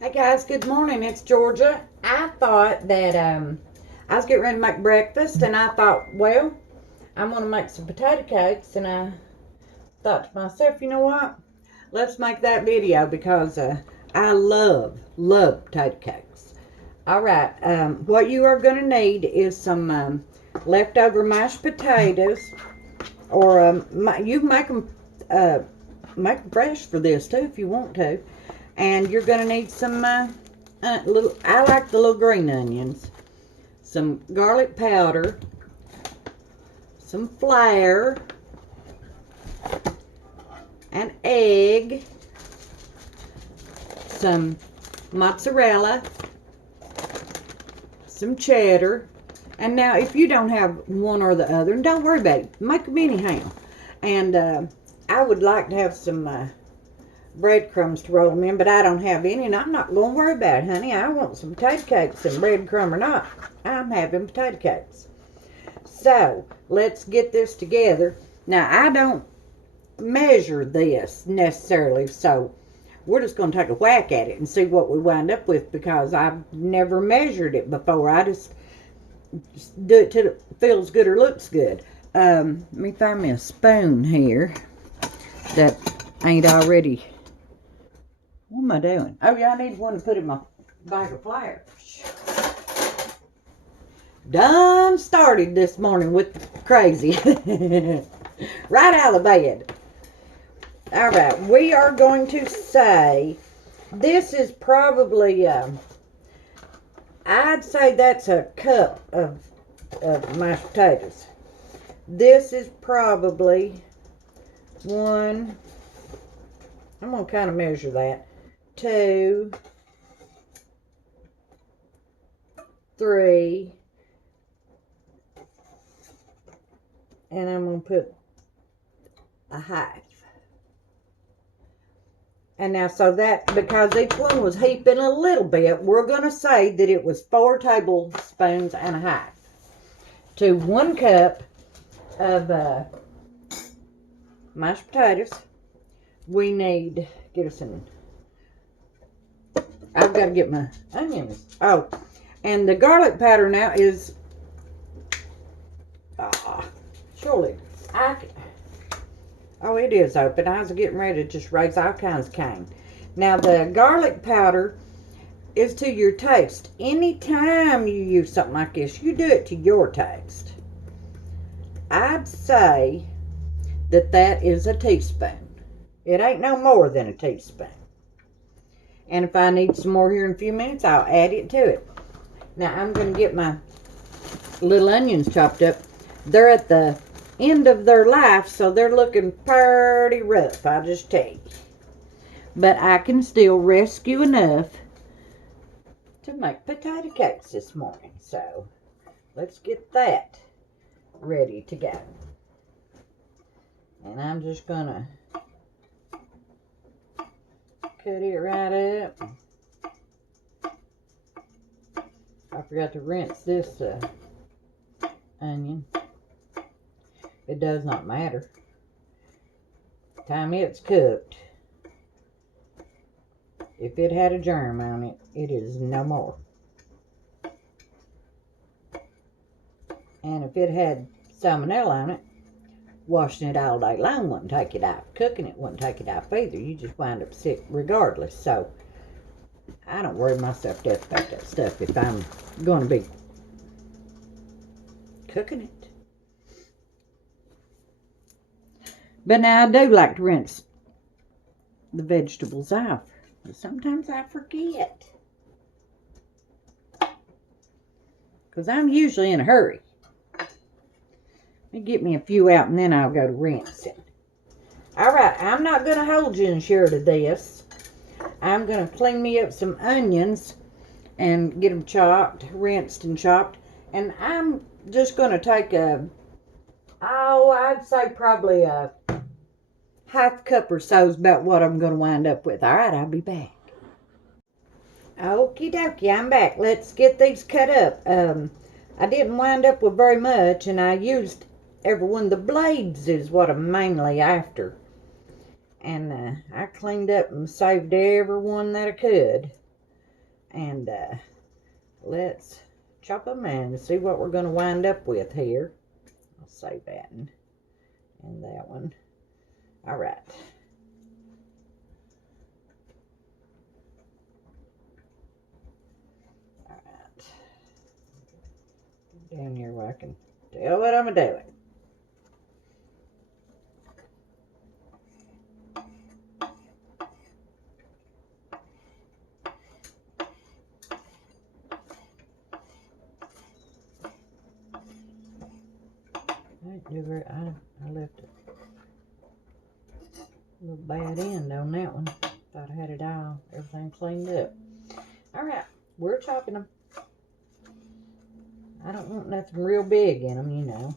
Hey guys, good morning. It's Georgia. I thought that I was getting ready to make breakfast, and I thought, well, I'm going to make some potato cakes, and I thought to myself, you know what? Let's make that video because I love potato cakes. All right, what you are going to need is some leftover mashed potatoes, or you can make them fresh for this too if you want to. And you're going to need some little, I like the little green onions, some garlic powder, some flour, an egg, some mozzarella, some cheddar. And now if you don't have one or the other, don't worry about it. Make them anyhow. And I would like to have some breadcrumbs to roll them in, but I don't have any, and I'm not going to worry about it, honey. I want some potato cakes, and breadcrumb or not, I'm having potato cakes. So let's get this together. Now, I don't measure this necessarily, so we're just going to take a whack at it and see what we wind up with, because I've never measured it before. I just do it till it feels good or looks good. Let me find me a spoon here that ain't already. What am I doing? Oh, yeah, I need one to put in my bag of flour. Done started this morning with crazy. Right out of the bed. All right, we are going to say this is probably, I'd say that's a cup of mashed potatoes. This is probably one, I'm going to kind of measure that. 2, 3, and I'm going to put a half. And now, so that, because each one was heaping a little bit, we're going to say that it was 4 tablespoons and a half to 1 cup of mashed potatoes. We need, get us in, I've got to get my onions. Oh, and the garlic powder now is, surely, oh, it is open. I was getting ready to just raise all kinds of cane. Now, the garlic powder is to your taste. Anytime you use something like this, you do it to your taste. I'd say that is a teaspoon. It ain't no more than a teaspoon. And if I need some more here in a few minutes, I'll add it to it. Now, I'm going to get my little onions chopped up. They're at the end of their life, so they're looking pretty rough, I'll just tell you. But I can still rescue enough to make potato cakes this morning. So, let's get that ready to go. And I'm just going to cut it right up. I forgot to rinse this onion. It does not matter. The time it's cooked, if it had a germ on it, it is no more. And if it had salmonella on it, washing it all day long wouldn't take it off. Cooking it wouldn't take it off either. You just wind up sick regardless. So, I don't worry myself to death about that stuff if I'm going to be cooking it. But now I do like to rinse the vegetables off. But sometimes I forget. Because I'm usually in a hurry. Let me get me a few out and then I'll go to rinsing. Alright, I'm not going to hold you in share to this. I'm going to clean me up some onions and get them chopped, rinsed and chopped. And I'm just going to take I'd say probably a half cup or so is about what I'm going to wind up with. Alright, I'll be back. Okie dokie, I'm back. Let's get these cut up. I didn't wind up with very much, and I used every one. The blades is what I'm mainly after. And I cleaned up and saved every one that I could. And let's chop them and see what we're going to wind up with here. I'll save that and that one. All right. All right. Down here where I can tell what I'm doing. I left a little bad end on that one. Thought I had it all, everything cleaned up. All right, we're chopping them. I don't want nothing real big in them, you know.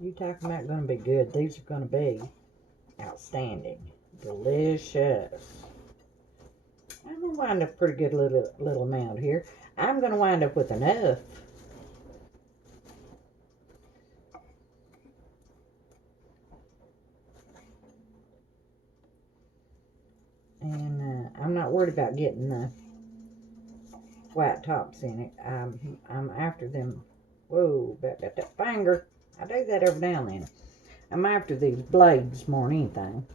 You talking about going to be good. These are going to be outstanding. Delicious. I'm going to wind up a pretty good little amount here. I'm going to wind up with enough. And I'm not worried about getting the white tops in it. I'm after them. Whoa, about got that finger. I do that every now and then. I'm after these blades more than anything.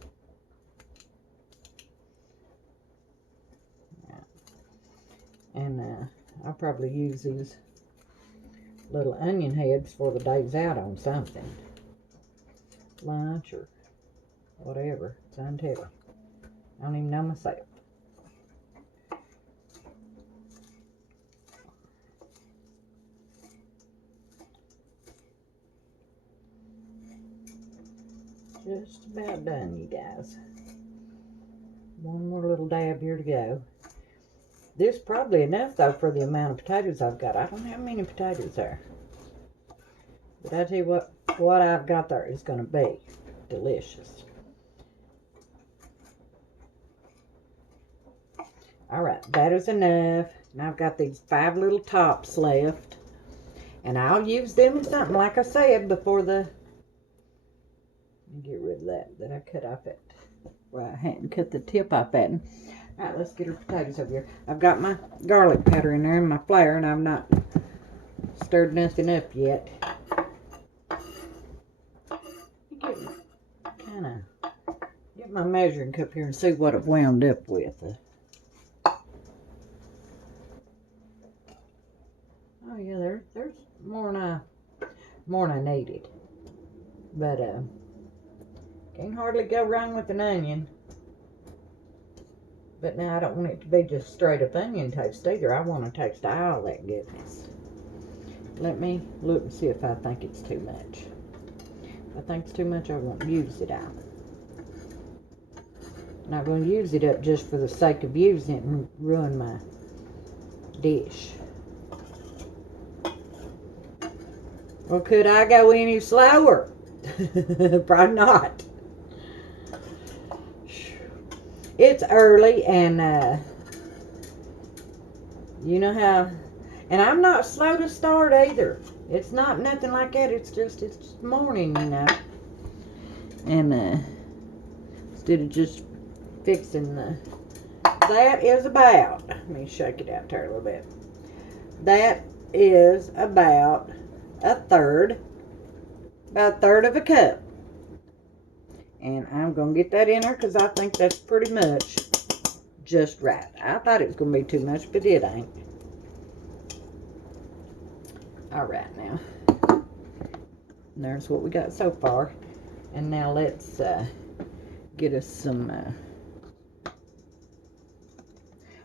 And I'll probably use these little onion heads for the days out on something. Lunch or whatever. It's until I don't even know myself. Just about done, you guys. One more little dab here to go. This is probably enough, though, for the amount of potatoes I've got. I don't have many potatoes there. But I tell you what I've got there is going to be delicious. All right, that is enough. Now I've got these 5 little tops left. And I'll use them in something, like I said, before the... Let me get rid of that I cut off at. Well, I hadn't cut the tip off at. All right, let's get our potatoes over here. I've got my garlic powder in there and my flour, and I've not stirred nothing up yet. Get my measuring cup here and see what I've wound up with. Oh yeah, there's more than I needed, but can't hardly go wrong with an onion. But now I don't want it to be just straight up onion taste either. I want to taste all that goodness. Let me look and see if I think it's too much. If I think it's too much, I won't use it out. I'm not going to use it up just for the sake of using it and ruin my dish. Well, could I go any slower? Probably not. It's early, and you know how, and I'm not slow to start either. It's not nothing like that. It's just morning, you know. And instead of just fixing that is about, let me shake it out there a little bit. That is about a third of a cup. And I'm going to get that in there because I think that's pretty much just right. I thought it was going to be too much, but it ain't. All right, now. And there's what we got so far. And now let's get us some...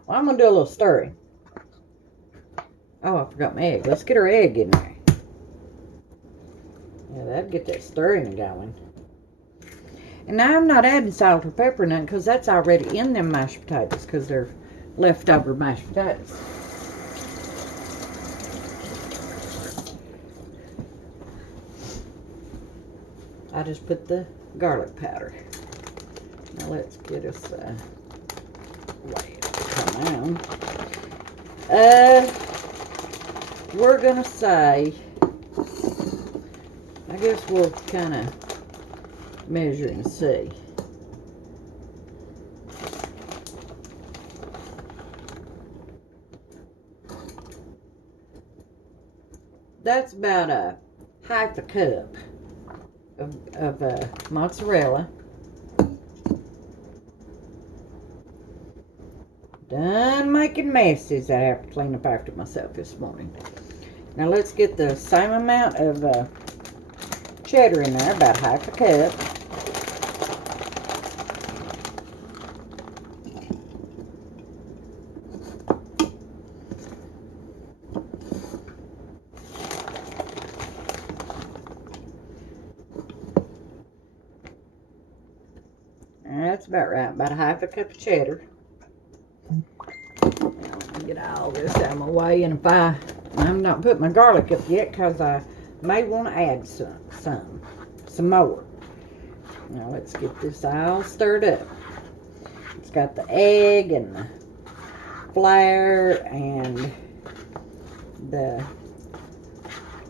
well, I'm going to do a little stirring. Oh, I forgot my egg. Let's get our egg in there. Yeah, that'd get that stirring going. And now I'm not adding salt or pepper none because that's already in them mashed potatoes because they're leftover mashed potatoes. I just put the garlic powder. Now let's get us way to come on. We're gonna say, I guess we'll kind of measure and see. That's about a half a cup of mozzarella. Done making messes. I have to clean up after myself this morning. Now let's get the same amount of cheddar in there, about half a cup. That's about right, about a half a cup of cheddar. Now, let me get all this out of my way, and if I'm not putting my garlic up yet because I may want to add some more. Now let's get this all stirred up. It's got the egg and the flour and the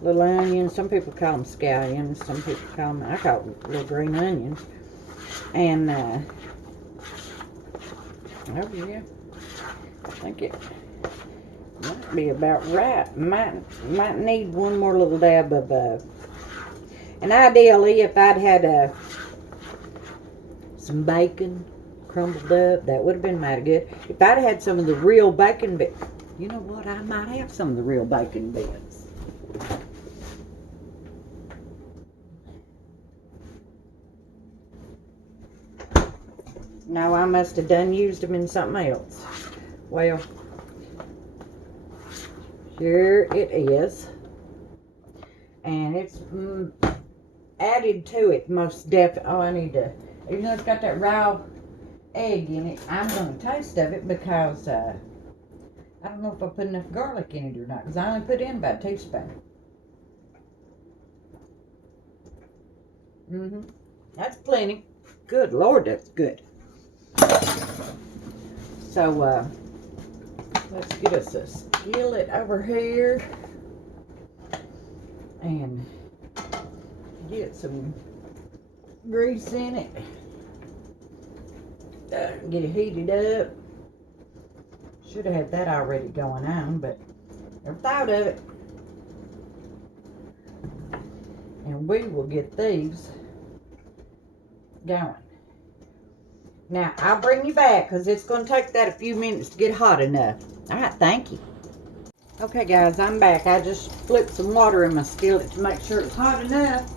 little onions. Some people call them scallions. Some people call them, I call them little green onions. And oh yeah, I think it might be about right. Might need one more little dab of and ideally, if I'd had some bacon crumbled up, that would have been mighty good. If I'd had some of the real bacon bits, you know what? I might have some of the real bacon bits. No, I must have done used them in something else. Well, here it is. And it's added to it most definitely. Oh, I need to, even though it's got that raw egg in it, I'm going to taste of it because I don't know if I put enough garlic in it or not, because I only put in about a teaspoon. That's plenty. Good Lord, that's good. So, let's get us a skillet over here and get some grease in it. Get it heated up. Should have had that already going on, but never thought of it. And we will get these going. Now, I'll bring you back because it's going to take that a few minutes to get hot enough. All right, thank you. Okay, guys, I'm back. I just flipped some water in my skillet to make sure it's hot enough.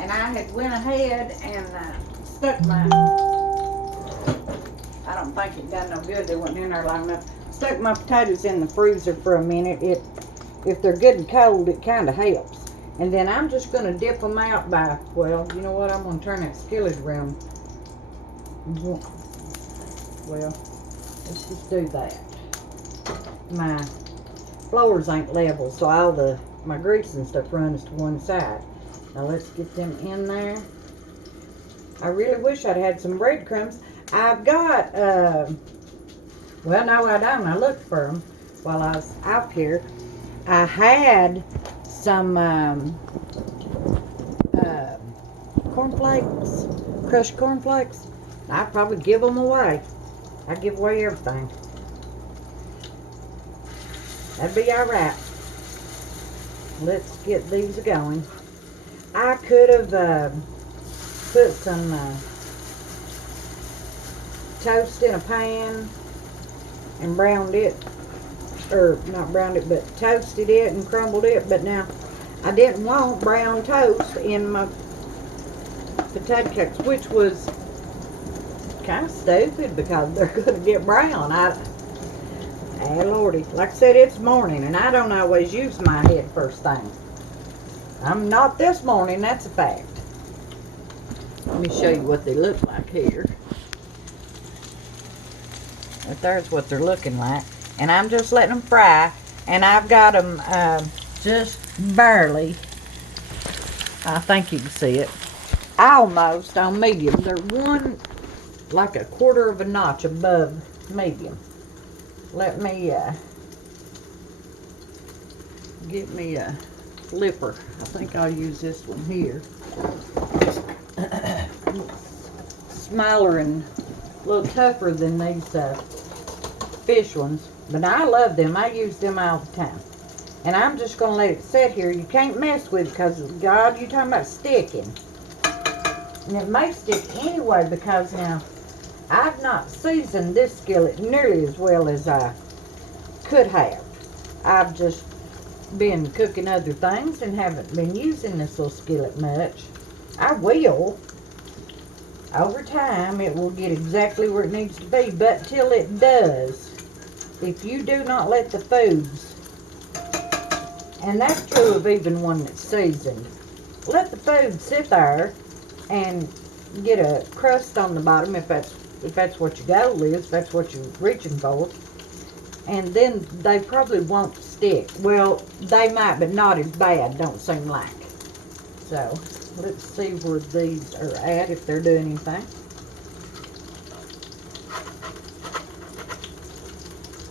And I had went ahead and stuck my, I don't think it done no good. They weren't in there long enough. Stuck my potatoes in the freezer for a minute. If they're good and cold, it kind of helps. And then I'm just going to dip them out by, well, you know what? I'm going to turn that skillet around. Well, let's just do that. My floors ain't level, so all my grease and stuff runs to one side. Now let's get them in there. I really wish I'd had some breadcrumbs. I've got, well, no, I don't. I looked for them while I was out here. I had some cornflakes, crushed cornflakes. I'd probably give them away. I give away everything. That'd be all right. Let's get these going. I could have put some toast in a pan and browned it, or not browned it, but toasted it and crumbled it. But now I didn't want brown toast in my potato cakes, which was kind of stupid because they're going to get brown. Hey Lordy, like I said, it's morning and I don't always use my head first thing. I'm not this morning, that's a fact. Let me show you what they look like here. But there's what they're looking like. And I'm just letting them fry. And I've got them just barely, I think you can see it, almost on medium. They're like a quarter of a notch above medium. Let me get me a flipper. I think I'll use this one here. smaller and a little tougher than these fish ones. But I love them. I use them all the time. And I'm just going to let it sit here. You can't mess with it because, God, you're talking about sticking. And it may stick anyway because now I've not seasoned this skillet nearly as well as I could have. I've just been cooking other things and haven't been using this little skillet much. I will. Over time, it will get exactly where it needs to be. But till it does, if you do not let the foods, and that's true of even one that's seasoned, let the food sit there and get a crust on the bottom if that's what your goal is, if that's what you're reaching for. And then they probably won't stick. Well, they might, but not as bad, don't seem like. So, let's see where these are at, if they're doing anything.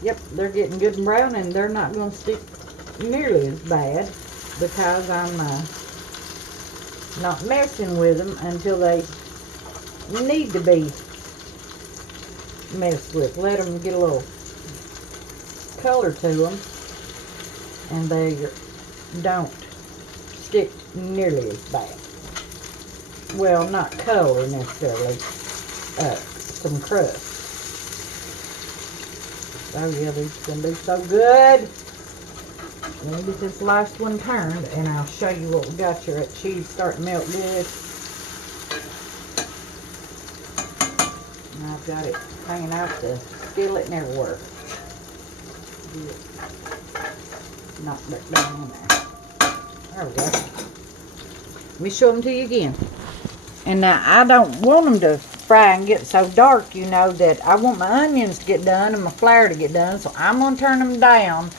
Yep, they're getting good and brown, and they're not going to stick nearly as bad because I'm not messing with them until they need to be messed with. Let them get a little color to them, and they don't stick nearly as bad. Well, not color necessarily, some crust. Oh yeah, these are going to be so good. Let me get this last one turned, and I'll show you what we got here. That cheese starting to melt good. And I've got it hanging out the skillet and everywhere. Knock that down in there. There we go. Let me show them to you again. And now, I don't want them to fry and get so dark, you know, that I want my onions to get done and my flour to get done. So I'm going to turn them down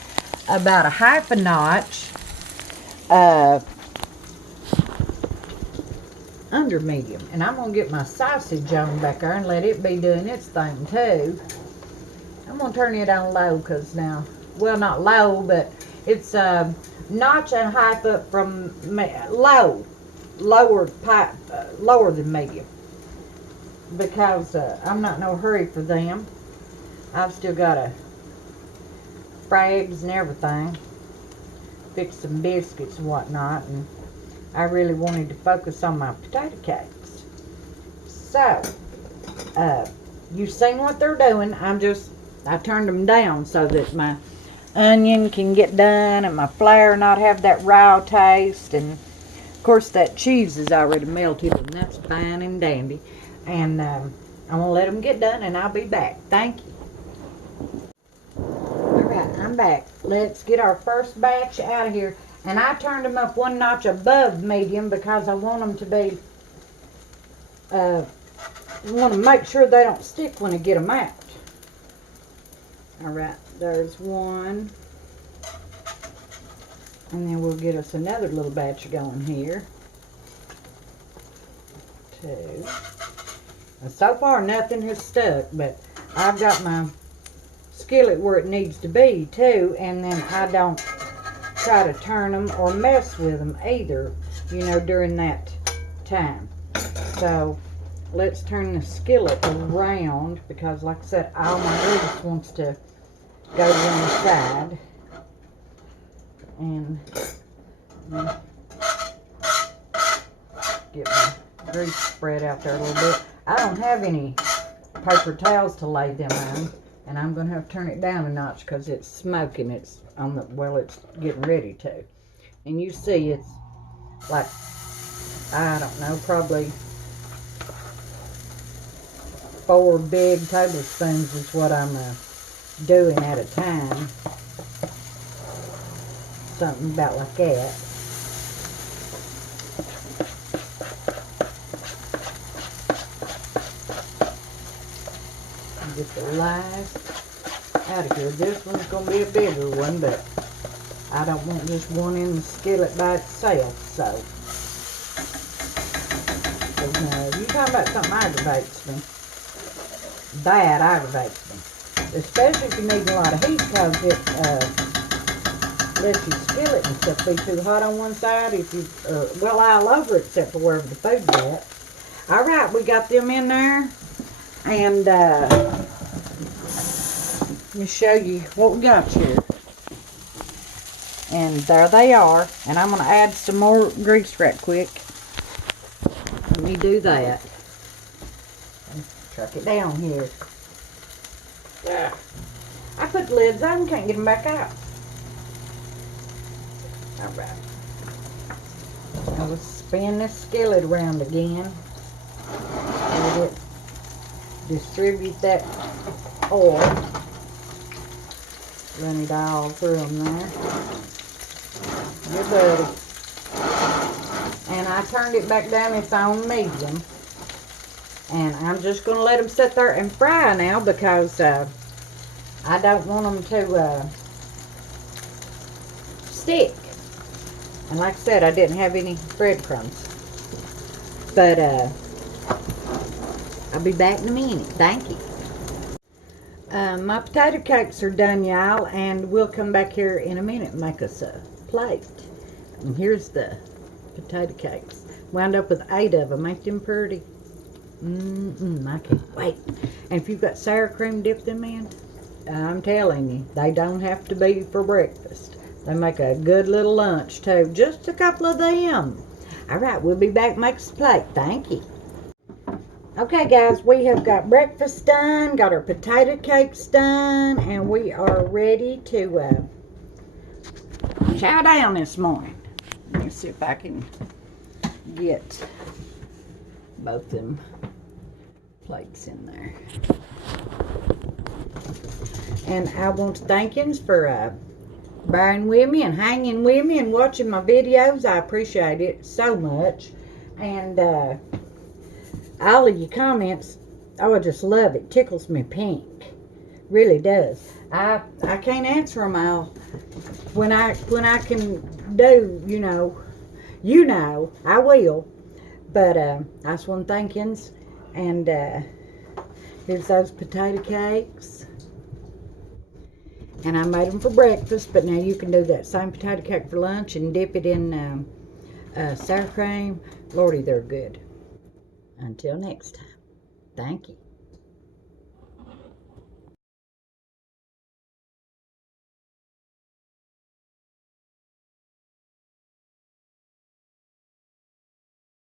about a half a notch under medium. And I'm going to get my sausage on back there and let it be doing its thing too. I'm going to turn it on low because now, well, not low, but it's a notch and a half up from lower than medium, because I'm not in no hurry for them. I've still got to fry eggs and everything, fix some biscuits and whatnot, and I really wanted to focus on my potato cakes. So, you've seen what they're doing. I turned them down so that my onion can get done and my flour not have that raw taste. And of course that cheese is already melted, and that's fine and dandy. And I'm going to let them get done, and I'll be back. Thank you. Alright, I'm back. Let's get our first batch out of here. And I turned them up one notch above medium because I want them to be, want to make sure they don't stick when I get them out. Alright, there's one. And then we'll get us another little batch going here. Two. And so far nothing has stuck, but I've got my skillet where it needs to be too, and then I don't try to turn them or mess with them either, you know, during that time. So let's turn the skillet around, because like I said, all my grease wants to go on the side. And get my grease spread out there a little bit. I don't have any paper towels to lay them on, and I'm going to have to turn it down a notch because it's smoking. It's on the, well, it's getting ready to. And you see it's like, I don't know, probably 4 big tablespoons is what I'm doing at a time. Something about like that. Get the last out of here. This one's going to be a bigger one, but I don't want just one in the skillet by itself. So, you talking about something aggravates me. That aggravates me. Especially if you need a lot of heat, because it lets your skillet and stuff be too hot on one side. If you, well, all over except for wherever the food's at. All right, we got them in there. And let me show you what we got here. And there they are. And I'm going to add some more grease right quick. Let me do that. Chuck it down here. Yeah. I put the lids on, can't get them back out. Alright. Now let's spin this skillet around again. Let it distribute that oil. Run it all through them there. Good buddy. And I turned it back down, it's on medium. And I'm just going to let them sit there and fry now because I don't want them to stick. And like I said, I didn't have any breadcrumbs. But I'll be back in a minute. Thank you. My potato cakes are done, y'all, and we'll come back here in a minute and make us a plate. And here's the potato cakes. Wound up with 8 of them. Ain't them pretty? I can't wait. And if you've got sour cream, dip them in. I'm telling you, they don't have to be for breakfast. They make a good little lunch, too. Just a couple of them. All right, we'll be back. Make us a plate. Thank you. Okay, guys, we have got breakfast done, got our potato cakes done, and we are ready to chow down this morning. Let me see if I can get both them plates in there. And I want to thank you for bearing with me and hanging with me and watching my videos. I appreciate it so much. And all of your comments, oh, I just love it. Tickles me pink. Really does. I can't answer them all. When I can do, you know, I will. But I just want to thank yous. And here's those potato cakes. And I made them for breakfast, but now you can do that same potato cake for lunch and dip it in sour cream. Lordy, they're good. Until next time, thank you.